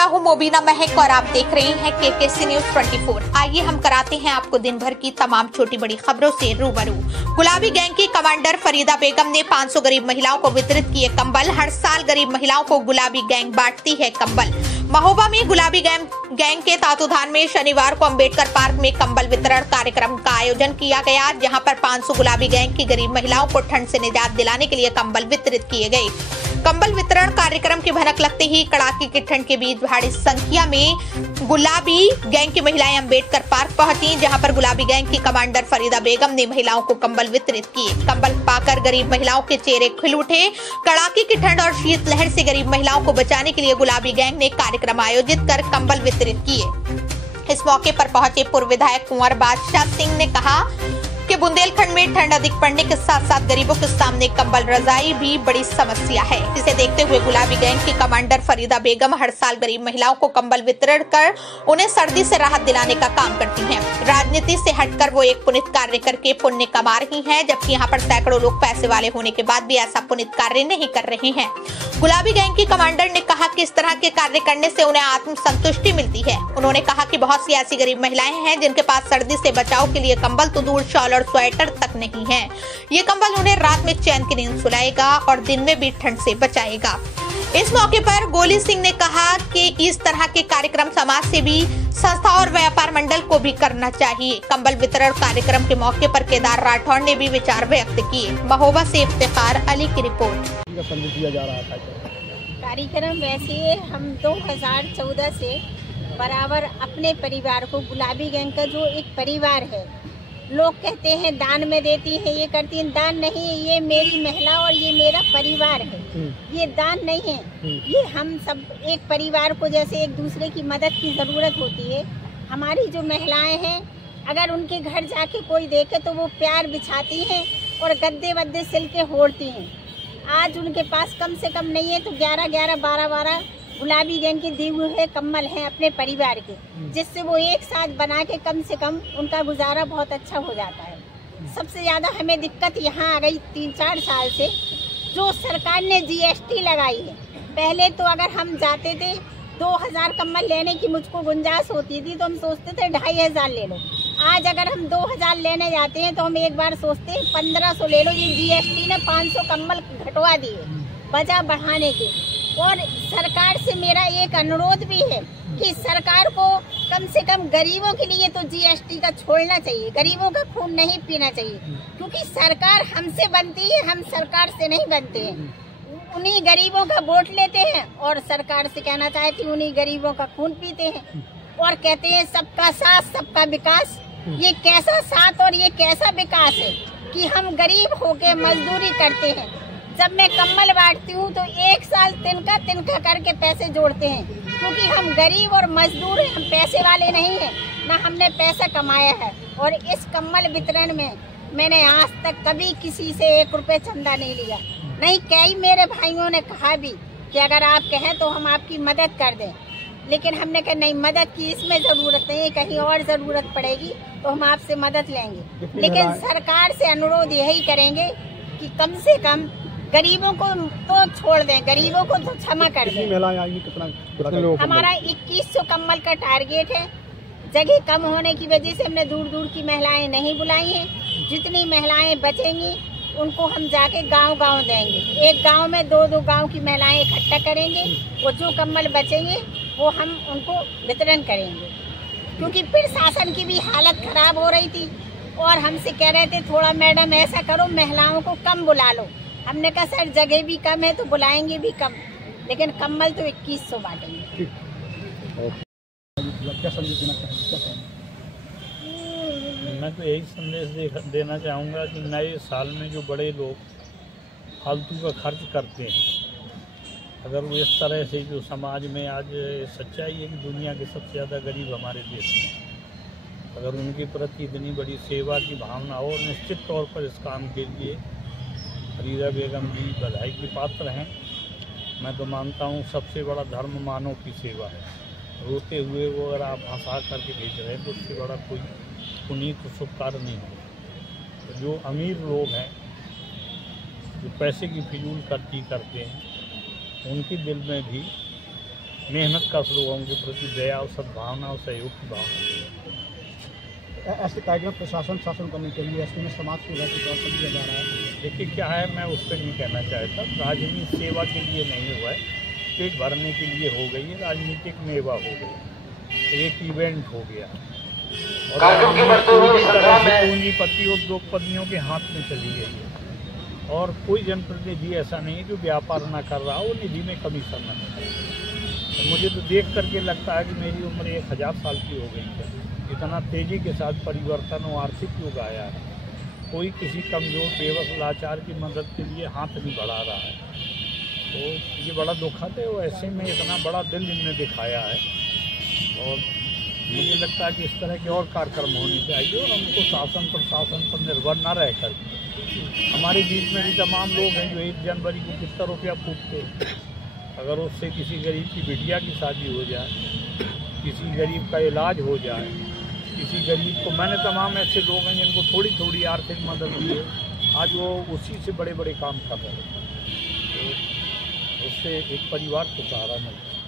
मैं हूं मोबिना महक और आप देख रहे हैं केकेसी न्यूज 24। आइए हम कराते हैं आपको दिन भर की तमाम छोटी बड़ी खबरों से रूबरू। गुलाबी गैंग की कमांडर फरीदा बेगम ने 500 गरीब महिलाओं को वितरित किए कंबल। हर साल गरीब महिलाओं को गुलाबी गैंग बांटती है कंबल। महोबा में गुलाबी गैंग के तत्वावधान में शनिवार को अंबेडकर पार्क में कंबल वितरण कार्यक्रम का आयोजन किया गया, जहां पर 500 गुलाबी गैंग की गरीब महिलाओं को ठंड से निजात दिलाने के लिए कंबल वितरित किए गए। कंबल वितरण कार्यक्रम की भनक लगते ही कड़ाके की ठंड के बीच भारी संख्या में गुलाबी गैंग की महिलाएं अंबेडकर पार्क पहुंची, जहां पर गुलाबी गैंग की कमांडर फरीदा बेगम ने महिलाओं को कंबल वितरित किए। कंबल पाकर गरीब महिलाओं के चेहरे खिल उठे। कड़ाके की ठंड और शीतलहर से गरीब महिलाओं को बचाने के लिए गुलाबी गैंग ने कार्यक्रम आयोजित कर कंबल वितरित किए। इस मौके पर पहुंचे पूर्व विधायक कुंवर बादशाह सिंह ने कहा कि बुंदेलखंड में ठंड अधिक पड़ने के साथ साथ गरीबों के सामने कंबल रजाई भी बड़ी समस्या है। इसे देखते हुए गुलाबी गैंग की कमांडर फरीदा बेगम हर साल गरीब महिलाओं को कंबल वितरण कर उन्हें सर्दी से राहत दिलाने का काम करती हैं। राजनीति से हटकर वो एक पुनित कार्य करके पुण्य कमा रही हैं, जबकि यहाँ पर सैकड़ों लोग पैसे वाले होने के बाद भी ऐसा पुनित कार्य नहीं कर रहे हैं। गुलाबी गैंग की कमांडर ने कहा कि इस तरह के कार्य करने से उन्हें आत्म संतुष्टि मिलती है। उन्होंने कहा कि बहुत सी ऐसी गरीब महिलाएं हैं जिनके पास सर्दी से बचाव के लिए कंबल तो दूर शॉल और स्वेटर तक नहीं है। ये कंबल उन्हें रात में चैन की नींद सुलाएगा और दिन में भी ठंड से बचाएगा। इस मौके पर गोली सिंह ने कहा कि इस तरह के कार्यक्रम समाज सेवी संस्था और व्यापार मंडल को भी करना चाहिए। कंबल वितरण कार्यक्रम के मौके पर केदार राठौड़ ने भी विचार व्यक्त किए। महोबा से इफ्तिखार अली की रिपोर्ट। कार्यक्रम वैसे हम 2014 से बराबर अपने परिवार को, गुलाबी गैंग का जो एक परिवार है, लोग कहते हैं दान में देती है, ये करती है, दान नहीं है, ये मेरी महिला और ये मेरा परिवार है, ये दान नहीं है। ये हम सब एक परिवार को, जैसे एक दूसरे की मदद की ज़रूरत होती है। हमारी जो महिलाएं हैं, अगर उनके घर जाके कोई देखे तो वो प्यार बिछाती हैं और गद्दे वद्दे सिल के ओढ़ती हैं। आज उनके पास कम से कम नहीं है तो 11-11, 12-12 गुलाबी गैंग के दिए हुए कम्बल हैं अपने परिवार के, जिससे वो एक साथ बना के कम से कम उनका गुजारा बहुत अच्छा हो जाता है। सबसे ज़्यादा हमें दिक्कत यहाँ आ गई 3-4 साल से, जो सरकार ने GST लगाई है। पहले तो अगर हम जाते थे 2000 कम्बल लेने की मुझको गुंजाइश होती थी तो हम सोचते थे 2500 ले लो। आज अगर हम 2000 लेने जाते हैं तो हम एक बार सोचते हैं 1500 ले लो। ये GST ने 500 कम्बल घटवा दिए वजह बढ़ाने के। और सरकार से मेरा एक अनुरोध भी है कि सरकार को कम से कम गरीबों के लिए तो GST का छोड़ना चाहिए। गरीबों का खून नहीं पीना चाहिए, क्योंकि सरकार हमसे बनती है, हम सरकार से नहीं बनते हैं। उन्हीं गरीबों का वोट लेते हैं और सरकार से कहना चाहती हूँ उन्हीं गरीबों का खून पीते हैं और कहते हैं सबका साथ सबका विकास। ये कैसा साथ और ये कैसा विकास है कि हम गरीब होके मजदूरी करते हैं। जब मैं कंबल बांटती हूँ तो एक साल तिनका तिनका करके पैसे जोड़ते हैं, क्योंकि हम गरीब और मजदूर हैं, हम पैसे वाले नहीं हैं, ना हमने पैसा कमाया है। और इस कंबल वितरण में मैंने आज तक कभी किसी से 1 रुपये चंदा नहीं लिया। नहीं, कई मेरे भाइयों ने कहा भी कि अगर आप कहें तो हम आपकी मदद कर दें, लेकिन हमने कहा नहीं, मदद की इसमें ज़रूरत नहीं है, कहीं और ज़रूरत पड़ेगी तो हम आपसे मदद लेंगे। लेकिन सरकार से अनुरोध यही करेंगे कि कम से कम गरीबों को तो छोड़ दें, गरीबों को तो क्षमा कर दें। हमारा 2100 कम्बल का टारगेट है। जगह कम होने की वजह से हमने दूर दूर की महिलाएं नहीं बुलाई हैं। जितनी महिलाएं बचेंगी उनको हम जाके गांव-गांव देंगे। एक गांव में 2-2 गांव की महिलाएं इकट्ठा करेंगे, वो जो कम्बल बचेंगे वो हम उनको वितरण करेंगे। क्योंकि प्रशासन की भी हालत खराब हो रही थी और हमसे कह रहे थे थोड़ा मैडम ऐसा करो, महिलाओं को कम बुला लो। हमने कहा सर जगह भी कम है तो बुलाएंगे भी कम, लेकिन कम्बल तो 2100 बांटेंगे। मैं तो यही संदेश देना चाहूँगा कि नए साल में जो बड़े लोग फालतू का खर्च करते हैं, अगर वो इस तरह से, जो समाज में आज सच्चाई है कि दुनिया के सबसे ज़्यादा गरीब हमारे देश में, अगर उनके प्रति इतनी बड़ी सेवा की भावना हो, निश्चित तौर पर इस काम के लिए फरीदा बेगम जी बधाई के पात्र हैं। मैं तो मानता हूँ सबसे बड़ा धर्म मानव की सेवा है। रोते हुए वो अगर आप हंसा करके भेज रहे हैं तो उससे बड़ा कोई पुनीत शुभ कार्य नहीं है। तो जो अमीर लोग हैं, जो पैसे की फिजूल खर्ची करते हैं, उनके दिल में भी मेहनत का लोगों के प्रति दया और सद्भावना और सहयोग की भावना। ऐसे कार्यक्रम प्रशासन शासन करने के लिए ऐसे में समाज सेवा के तौर पर किया जा रहा है। देखिए क्या है, मैं उस पर नहीं कहना चाहता। राजनीतिक सेवा के लिए नहीं हुआ है, पेट भरने के लिए हो गई है, राजनीतिक मेवा हो गई, एक इवेंट हो गया और पूंजीपति उद्योगपतियों के हाथ में चली गई है। और कोई जनप्रतिनिधि ऐसा नहीं है जो व्यापार ना कर रहा हो, निधि में कमीशन न कर रहा हो। मुझे तो देख करके लगता है कि मेरी उम्र 1000 साल की हो गई है। इतना तेज़ी के साथ परिवर्तन और आर्थिक युग आया है, कोई किसी कमज़ोर बेबस लाचार की मदद के लिए हाथ नहीं बढ़ा रहा है। तो ये बड़ा दुखद है। और ऐसे में इतना बड़ा दिल इनने दिखाया है और मुझे लगता है कि इस तरह के और कार्यक्रम होने चाहिए और हमको शासन प्रशासन पर निर्भर न रह कर हमारे बीच में भी तमाम लोग हैं जो 1 जनवरी को कितना रुपया फूकते हैं। अगर उससे किसी गरीब की बिटिया की शादी हो जाए, किसी गरीब का इलाज हो जाए, किसी गरीब को, मैंने तमाम ऐसे लोग हैं जिनको थोड़ी थोड़ी आर्थिक मदद दी है, आज वो उसी से बड़े बड़े काम कर रहे हैं। तो उससे एक परिवार को सहारा मिलता है।